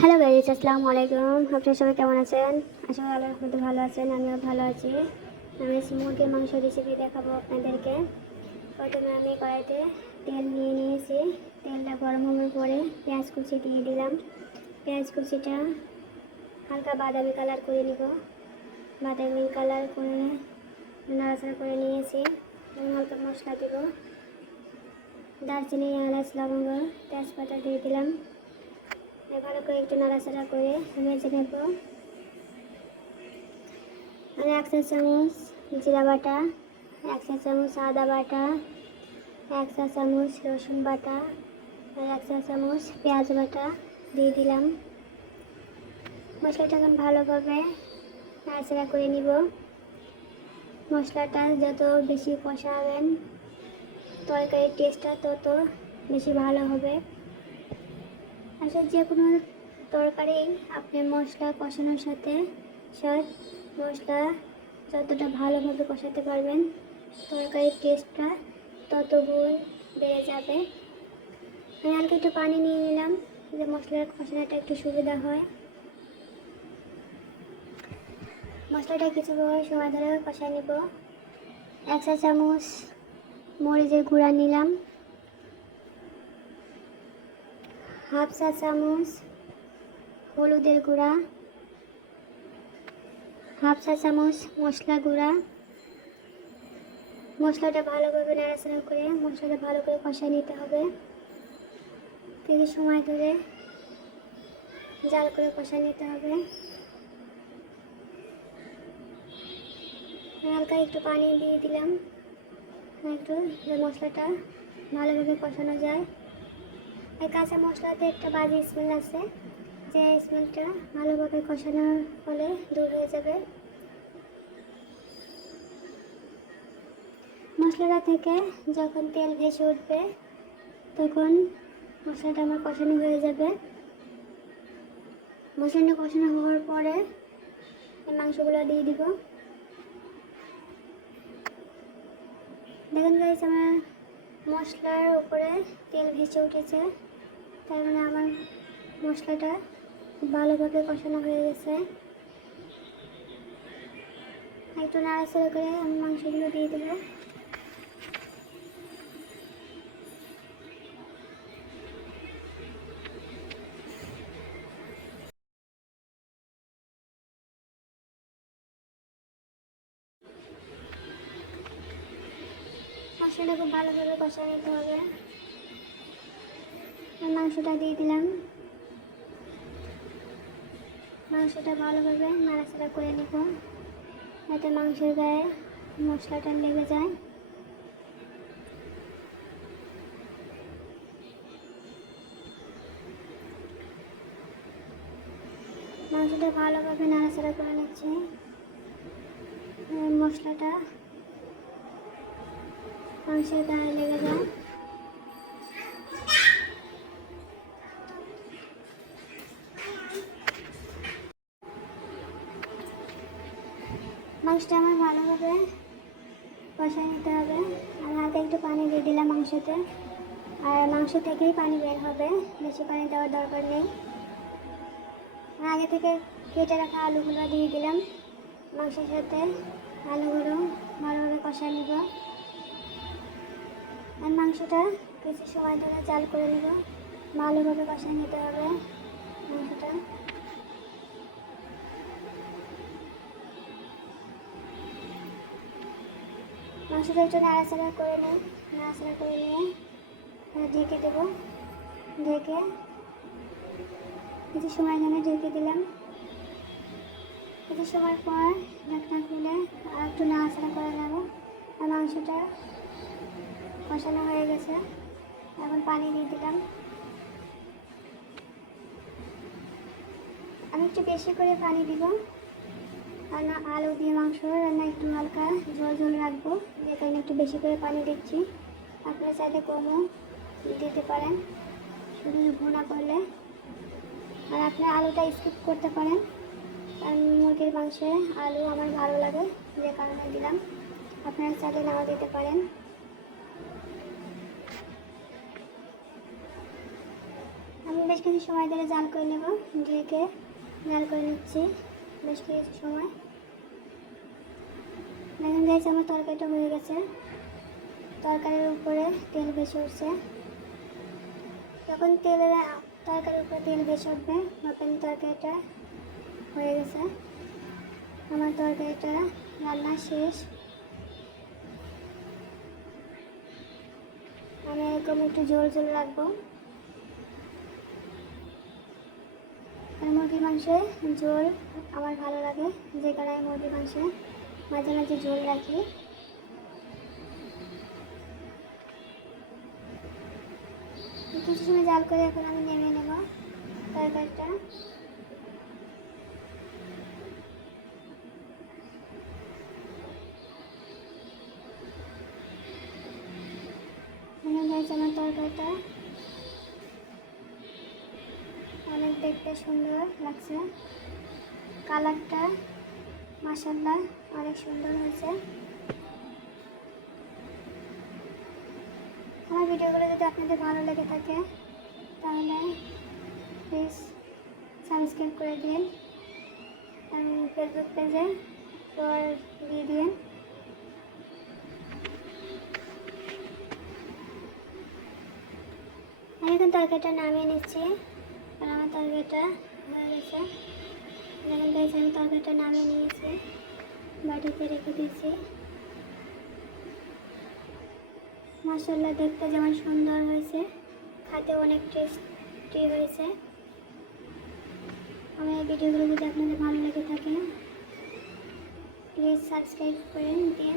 Hello guys, আসসালামু আলাইকুম। আপনারা সবাই কেমন আছেন? আশা করি আল্লাহর রহমতে ভালো আছেন। আমিও ভালো আছি। আমি মুরগির মাংস রেসিপি দেখাবো আপনাদেরকে। প্রথমে আমি কড়াইতে তেল নিয়ে নিয়েছি। তেলটা গরম হওয়ার পরে পেঁয়াজ কুচি দিয়ে দিলাম। পেঁয়াজ কুচিটা হালকা বাদামি কালার করে নিব। বাদামি কালার করে নাড়াচাড়া করে নিয়েছি। হালকা মশলা দেব, দারচিনি, এলাচ, লবঙ্গ, তেজপাতা দিয়ে দিলাম। ভালো করে একটু নাড়াচাড়া করে ভেজে নেব। আমি 1 চা চামচ জিরা বাটা, 1 চা চামচ আদা বাটা, 1 চা চামচ রসুন বাটা আর 1 চা চামচ পেঁয়াজ বাটা দিয়ে দিলাম। মশলাটা এখন ভালোভাবে নাড়াচাড়া করে নিব। মশলাটা যত বেশি কষাবেন তরকারির টেস্টটা তত বেশি ভালো হবে। আসলে যে কোনো তরকারি আপনি মশলা কষানোর সাথে মশলা যতটা ভালোভাবে কষাতে পারবেন তরকারির টেস্টটা তত গুণ বেড়ে যাবে। আমি হালকা একটু পানি নিয়ে নিলাম যে মশলার কষানোটা একটু সুবিধা হয়। মশলাটা কিছু সময় ধরে কষায় নেব। 1 চা চামচ মরিচের গুঁড়া নিলাম, 1/2 চা চামচ হলুদের গুঁড়া, 1/2 চা চামচ মশলা গুঁড়া। মশলাটা ভালোভাবে নাড়াচাড়া করে মশলাটা ভালো করে কষায় নিতে হবে। কিছু সময় ধরে জাল করে কষায় নিতে হবে। হালকা একটু পানি দিয়ে দিলাম একটু, যে মশলাটা ভালোভাবে কষানো যায়। এই কাঁচা মশলাতে একটা বাজে স্মেল আছে, যে স্মেলটা ভালোভাবে কষানোর ফলে দূর হয়ে যাবে। মশলাটা থেকে যখন তেল ভেসে উঠবে তখন মশলাটা আমার কষানো হয়ে যাবে। মশলাটা কষানো হওয়ার পরে মাংসগুলো দিয়ে দিব। দেখেন গাইস, আমার মশলার উপরে তেল ভেসে উঠেছে, তার মানে আমার মশলাটা ভালোভাবে কষানো হয়ে গেছে। একটু নাড়াচাড়া করে আমি মাংসগুলো দিয়ে দেব। মশলাটা খুব ভালোভাবে কষা নিতে হবে। মাংসটা দিয়ে দিলাম। মাংসটা ভালোভাবে নাড়াচাড়া করে নেব যাতে মাংসের গায়ে মশলাটা লেগে যায়। মাংসটা ভালোভাবে নাড়াচাড়া করে নিচ্ছি। মশলাটা মাংসের গায়ে লেগে যায়। মাংসটা আমার ভালোভাবে কষায় নিতে হবে। আমি হালকা একটু পানি দিয়ে দিলাম মাংসতে, আর মাংস থেকেই পানি বের হবে, বেশি পানি দেওয়ার দরকার নেই। আগে থেকে কেটে রাখা আলুগুলো দিয়ে দিলাম মাংসের সাথে। আলুগুলো ভালোভাবে কষায় নেব আর মাংসটা কিছু সময় ধরে জাল করে নেব। ভালোভাবে কষায় নিতে হবে মাংসটা। মাংসটা একটু নাড়াচাড়া করে নিয়ে ঢেকে দেবো। ঢেকে কিছু সময় জন্য ঢেকে দিলাম। কিছু সময় পর ঢাকনা খুলে আর একটু নাড়াচাড়া করে নেব। আর মাংসটা কষানো হয়ে গেছে, এখন পানি দিয়ে দিলাম। আমি একটু বেশি করে পানি দিব, কারণ আলু দিয়ে মাংস রান্না একটু হালকা ঝোল ঝোল রাখবো, যে কারণে একটু বেশি করে পানি দিচ্ছি। আপনারা চাইলে কমও দিতে পারেন শুধু ভুনা করলে। আর আপনি আলুটা স্কিপ করতে পারেন, কারণ মুরগির মাংসে আলু আমার ভালো লাগে, যে কারণে দিলাম। আপনারা চাইলে নাও দিতে পারেন। আমি বেশ কিছু সময় ধরে জাল করে নেব, ঢেকে জাল করে নিচ্ছি বেশ কিছু সময়। দেখুন গাইস, আমার তরকারিটা হয়ে গেছে। তরকারির উপরে তেল বেশি উঠছে। যখন তরকারির উপরে তেল বেশি উঠবে তখন তরকারিটা হয়ে গেছে। আমার তরকারিটা রান্না শেষ। আমি এরকম একটু ঝোল ঝোল রাখবো, কারণ মুরগির মাংসে ঝোল আমার ভালো লাগে, যে কারণে মুরগির মাংসে মাঝে মাঝে ঝোল রাখি। কিছু সময় জাল করে এখন আমি নেমে নেব তরকারিটা। আমার তরকারিটা অনেক দেখতে সুন্দর লাগছে, কালারটা মাশাআল্লাহ অনেক সুন্দর হয়েছে। আমার ভিডিওগুলো যদি আপনাদের ভালো লেগে থাকে তাহলে প্লিজ সাবস্ক্রাইব করে দিন, ফেসবুক পেজে ফলোয়ার দিয়ে দিন। আমি এখন তরকারিটা নামিয়ে নিচ্ছি, আর আমার তরকারিটা হয়ে গেছে। দেখুন গাইস, আমি তরকারিটা নামিয়ে নিয়েছি, বাটিতে রেখে দিয়েছি। মাশাআল্লাহ দেখতে যেমন সুন্দর হয়েছে, খেতে অনেক টেস্টি হয়েছে। আমার এই ভিডিওগুলো যদি আপনাদের ভালো লেগে থাকে প্লিজ সাবস্ক্রাইব করে দিন।